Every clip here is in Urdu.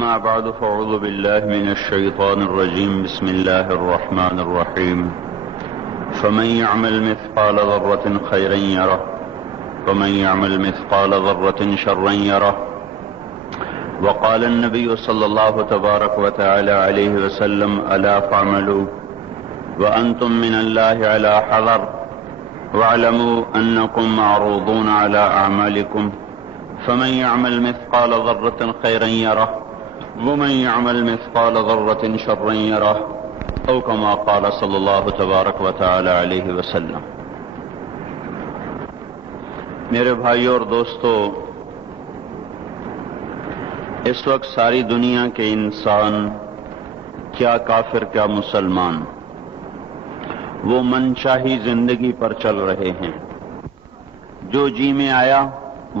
ما بعد فأعوذ بالله من الشيطان الرجيم بسم الله الرحمن الرحيم فمن يعمل مثقال ذرة خيرا يره ومن يعمل مثقال ذرة شرا يره وقال النبي صلى الله تبارك وتعالى عليه وسلم ألا فاعملوا وأنتم من الله على حذر واعلموا أنكم معروضون على أعمالكم فمن يعمل مثقال ذرة خيرا يره ومن يعمل مثقال ذرة شرا يره او كما قال صلی اللہ تبارک و تعالی علیہ وسلم۔ میرے بھائیوں اور دوستو، اس وقت ساری دنیا کے انسان، کیا کافر کیا مسلمان، وہ من چاہی زندگی پر چل رہے ہیں۔ جو جی میں آیا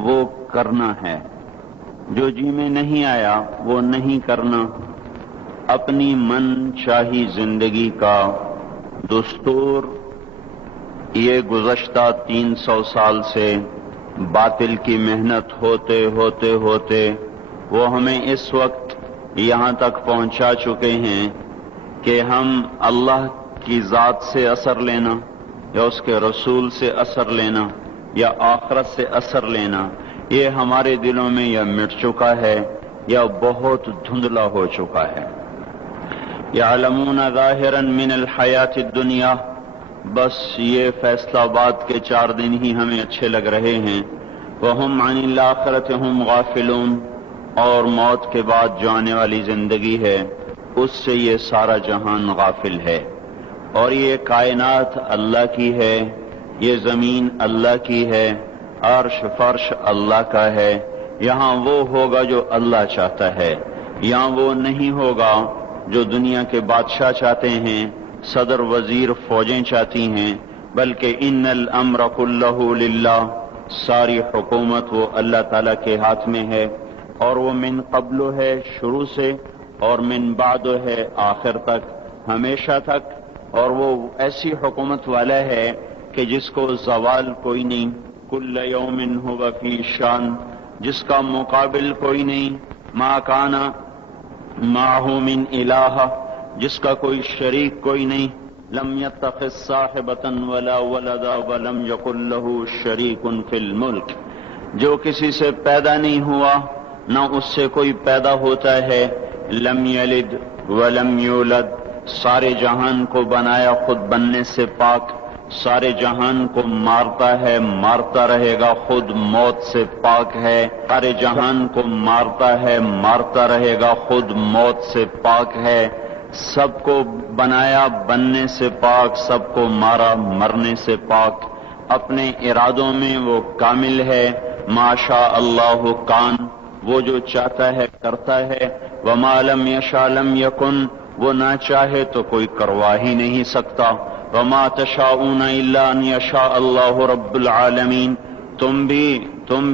وہ کرنا ہے، جو جی میں نہیں آیا وہ نہیں کرنا۔ اپنی من چاہی زندگی کا دستور یہ گزشتہ 300 سال سے باطل کی محنت ہوتے ہوتے ہوتے وہ ہمیں اس وقت یہاں تک پہنچا چکے ہیں کہ ہم اللہ کی ذات سے اثر لینا یا اس کے رسول سے اثر لینا یا آخرت سے اثر لینا، یہ ہمارے دلوں میں یا مٹ چکا ہے یا بہت دھندلا ہو چکا ہے۔ یعلمون ظاہرا من الحیات الدنیا، بس یہ فیصلہ آباد کے 4 دن ہی ہمیں اچھے لگ رہے ہیں۔ وہم عن الآخرۃ ہم غافلون، اور موت کے بعد جو آنے والی زندگی ہے اس سے یہ سارا جہان غافل ہے۔ اور یہ کائنات اللہ کی ہے، یہ زمین اللہ کی ہے، عرش فرش اللہ کا ہے۔ یہاں وہ ہوگا جو اللہ چاہتا ہے، یہاں وہ نہیں ہوگا جو دنیا کے بادشاہ چاہتے ہیں، صدر وزیر فوجیں چاہتی ہیں، بلکہ ان الامر کلہ للہ، ساری حکومت وہ اللہ تعالیٰ کے ہاتھ میں ہے، اور وہ من قبل ہے شروع سے، اور من بعد ہے آخر تک، ہمیشہ تک۔ اور وہ ایسی حکومت والا ہے کہ جس کو زوال کوئی نہیں، کل یوم ہوا فی شان، جس کا مقابل کوئی نہیں، ما کان معہ من الہ، جس کا کوئی شریک کوئی نہیں، لم یتخذ صاحبۃ ولا ولدا ولم یکن لہ شریک فی الملک، جو کسی سے پیدا نہیں ہوا نہ اس سے کوئی پیدا ہوتا ہے، لم یلد ولم یولد، سارے جہان کو بنایا خود بننے سے پاک، سارے جہان کو مارتا ہے مارتا رہے گا، خود موت سے پاک ہے، سارے جہان کو مارتا ہے مارتا رہے گا، خود موت سے پاک ہے، سب کو بنایا بننے سے پاک، سب کو مارا مرنے سے پاک، اپنے ارادوں میں وہ کامل ہے، ما شاء اللہ کان، وہ جو چاہتا ہے کرتا ہے، وما لم یشاء لم یکن، وہ نہ چاہے تو کوئی کروا ہی نہیں سکتا، وما تشاءون الا ان یشاء اللہ رب العالمین، تم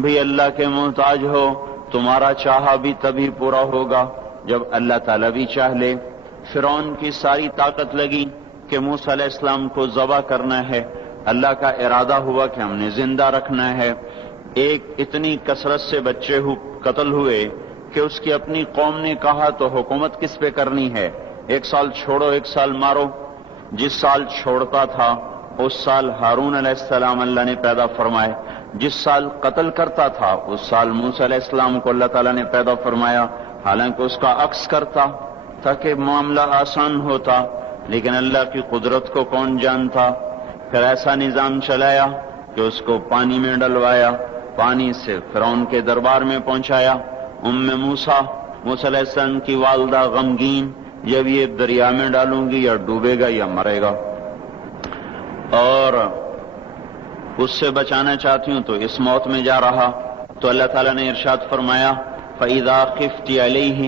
بھی اللہ کے محتاج ہو، تمہارا چاہا بھی تبھی پورا ہوگا جب اللہ تعالیٰ بھی چاہ لے۔ فرعون کی ساری طاقت لگی کہ موسیٰ علیہ السلام کو ذبح کرنا ہے، اللہ کا ارادہ ہوا کہ ہم نے زندہ رکھنا ہے۔ ایک اتنی کثرت سے بچے قتل ہوئے کہ اس کی اپنی قوم نے کہا تو حکومت کس پہ کرنی ہے، 1 سال چھوڑو 1 سال مارو۔ جس سال چھوڑتا تھا اس سال ہارون علیہ السلام اللہ نے پیدا فرمائے، جس سال قتل کرتا تھا اس سال موسیٰ علیہ السلام کو اللہ تعالیٰ نے پیدا فرمایا، حالانکہ اس کا عکس کرتا تاکہ معاملہ آسان ہوتا، لیکن اللہ کی قدرت کو کون جانتا۔ پھر ایسا نظام چلایا کہ اس کو پانی میں ڈلوایا، پانی سے فرعون کے دربار میں پہنچایا۔ موسیٰ علیہ السلام کی والدہ غمگین، جب یہ دریا میں ڈالوں گی یا ڈوبے گا یا مرے گا، اور اس سے بچانا چاہتی ہوں تو اس موت میں جا رہا، تو اللہ تعالیٰ نے ارشاد فرمایا فَإِذَا خِفْتِ عَلَيْهِ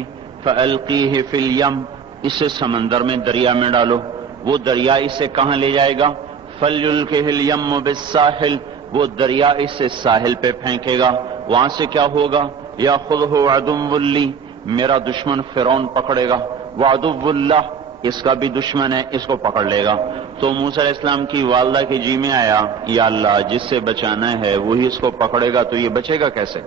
فَأَلْقِيهِ فِي الْيَمِّ، اسے سمندر میں دریا میں ڈالو، وہ دریا اسے کہاں لے جائے گا، فَلْيُلْقِهِ الْيَمُّ بِالسَّاحِلِ، وہ دریا اسے ساحل پہ پھینکے گا، وہاں سے کیا ہوگا، يَأْخُذْهُ عَدُوٌّ لِّي، میرا دشمن فرعون پکڑے گا، وَعَدُوٌّ لَّهُ، اس کا بھی دشمن ہے، اس کو پکڑ لے گا۔ تو موسیٰ علیہ السلام کی والدہ کے جی میں آیا، یا اللہ جس سے بچانا ہے وہی اس کو پکڑے گا تو یہ بچے گا کیسے،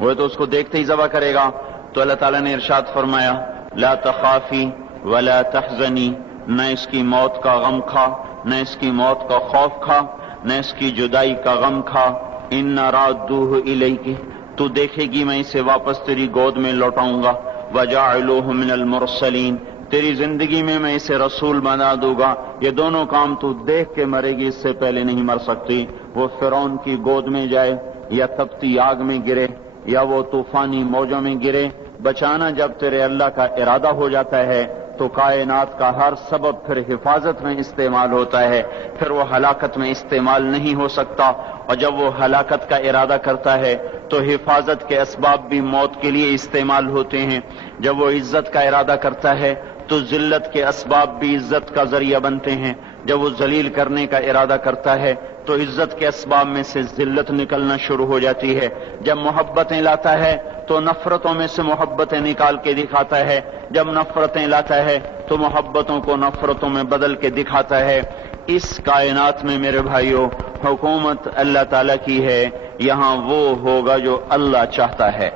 وہ تو اس کو دیکھتے ہی ذبح کرے گا۔ تو اللہ تعالیٰ نے ارشاد فرمایا لا تخافی ولا تحزنی، نہ اس کی موت کا غم کھا، نہ اس کی موت کا خوف کھا، نہ اس کی جدائی کا غم کھا، ان رادوہ الیک، تو دیکھے گی میں اسے واپس تیری گود میں لوٹاؤں گا، وجاعلوہ من المرسلین، تیری زندگی میں اسے رسول بنا دوں گا۔ یہ دونوں کام تو دیکھ کے مرے گی، اس سے پہلے نہیں مر سکتی۔ وہ فرعون کی گود میں جائے یا تپتی آگ میں گرے یا وہ طوفانی موجوں میں گرے، بچانا جب تیرے اللہ کا ارادہ ہو جاتا ہے تو کائنات کا ہر سبب پھر حفاظت میں استعمال ہوتا ہے، پھر وہ ہلاکت میں استعمال نہیں ہو سکتا۔ اور جب وہ ہلاکت کا ارادہ کرتا ہے تو حفاظت کے اسباب بھی موت کے لیے استعمال ہوتے ہیں۔ جب وہ عزت کا ارادہ کرتا ہے تو ذلت کے اسباب بھی عزت کا ذریعہ بنتے ہیں۔ جب وہ ذلیل کرنے کا ارادہ کرتا ہے تو عزت کے اسباب میں سے ذلت نکلنا شروع ہو جاتی ہے۔ جب محبتیں لاتا ہے تو نفرتوں میں سے محبتیں نکال کے دکھاتا ہے، جب نفرتیں لاتا ہے تو محبتوں کو نفرتوں میں بدل کے دکھاتا ہے۔ اس کائنات میں میرے بھائیوں حکومت اللہ تعالیٰ کی ہے، یہاں وہ ہوگا جو اللہ چاہتا ہے۔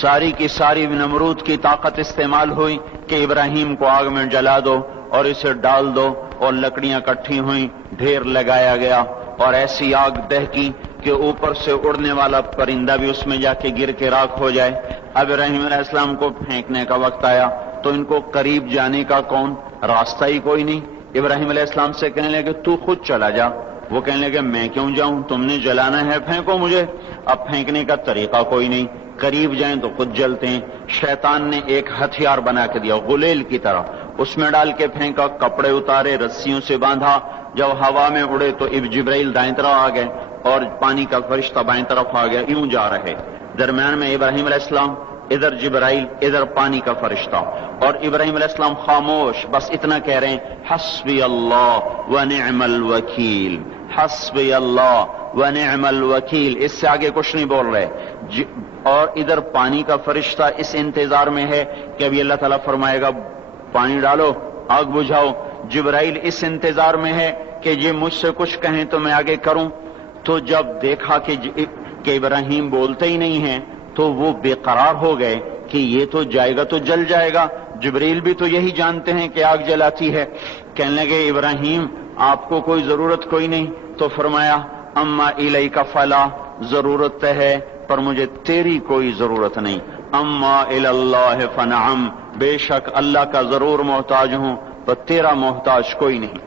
ساری کی ساری نمرود کی طاقت استعمال ہوئی کہ ابراہیم کو آگ میں جلا دو اور اسے ڈال دو، اور لکڑیاں کٹھی ہوئیں، ڈھیر لگایا گیا اور ایسی آگ دہکی کہ اوپر سے اڑنے والا پرندہ بھی اس میں جا کے گر کے راکھ ہو جائے۔ اب ابراہیم علیہ السلام کو پھینکنے کا وقت آیا تو ان کو قریب جانے کا کون راستہ ہی کوئی نہیں۔ ابراہیم علیہ السلام سے کہنے لگے تو خود چلا جا، وہ کہنے لگے میں کیوں جاؤں، تم نے جلانا ہے پھینکو مجھے۔ اب پھینکنے کا طریقہ کوئی نہیں، قریب جائیں تو خود جلتے ہیں۔ شیطان نے ایک ہتھیار بنا کے دیا غلیل کی طرح، اس میں ڈال کے پھینکا، کپڑے اتارے، رسیوں سے باندھا، جب ہوا میں اڑے تو جبرائیل دائیں طرف آ گئے اور پانی کا فرشتہ بائیں طرف آ گیا، یوں جا رہے۔ درمیان میں ابراہیم علیہ السلام، ادھر جبرائیل، ادھر پانی کا فرشتہ، اور ابراہیم علیہ السلام خاموش، بس اتنا کہہ رہے ہیں حسبی اللہ ونعم الوکیل، حسبی اللہ ونعم الوکیل، اس سے آگے کچھ نہیں بول رہے۔ اور ادھر پانی کا فرشتہ اس انتظار میں ہے کہ ابھی اللہ تعالیٰ فرمائے گا پانی ڈالو، آگ بجھاؤ۔ جبرائیل اس انتظار میں ہے کہ یہ مجھ سے کچھ کہیں تو میں آگے کروں۔ تو جب دیکھا کہ ابراہیم بولتے ہی نہیں ہیں تو وہ بے قرار ہو گئے کہ یہ تو جائے گا تو جل جائے گا۔ جبرائیل بھی تو یہی جانتے ہیں کہ آگ جلاتی ہے۔ کہنے لگے ابراہیم آپ کو کوئی ضرورت کوئی نہیں، تو فرمایا اما الیک فلا، ضرورت ہے پر مجھے تیری کوئی ضرورت نہیں۔ اما الی اللہ فنعم، بے شک اللہ کا ضرور محتاج ہوں پر تیرا محتاج کوئی نہیں۔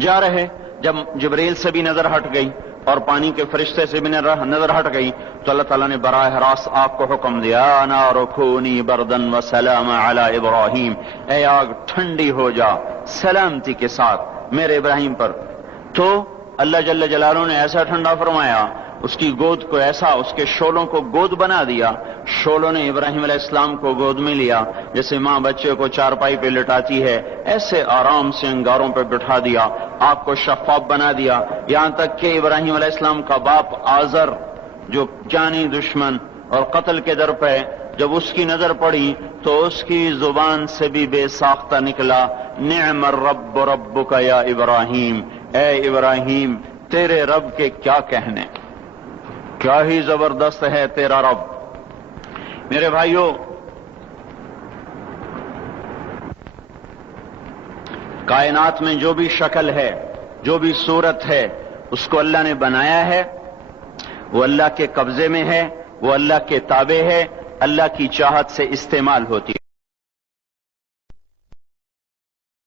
جا رہے، جب جبرائیل سے بھی نظر ہٹ گئی اور پانی کے فرشتے سے بھی نظر ہٹ گئی تو اللہ تعالیٰ نے براہ راست آگ کو حکم دیا نار کونی بردن وسلام علی ابراہیم، اے آگ ٹھنڈی ہو جا سلامتی کے ساتھ میرے ابراہیم پر۔ تو اللہ جل جلالہ نے ایسا ٹھنڈا فرمایا، اس کی گود کو ایسا، اس کے شولوں کو گود بنا دیا۔ شولوں نے ابراہیم علیہ السلام کو گود میں لیا، جیسے ماں بچے کو چارپائی پہ لٹاتی ہے، ایسے آرام سے انگاروں پہ بٹھا دیا، آگ کو شفاف بنا دیا، یہاں تک کہ ابراہیم علیہ السلام کا باپ آزر جو جانی دشمن اور قتل کے در پہ، جب اس کی نظر پڑی تو اس کی زبان سے بھی بے ساختہ نکلا نعم الرب ربک یا ابراہیم، اے ابراہیم تیرے رب کے کیا کہنے، کیا ہی زبردست ہے تیرا رب۔ میرے بھائیوں، کائنات میں جو بھی شکل ہے، جو بھی صورت ہے، اس کو اللہ نے بنایا ہے، وہ اللہ کے قبضے میں ہے، وہ اللہ کے تابع ہے، اللہ کی چاہت سے استعمال ہوتی ہے۔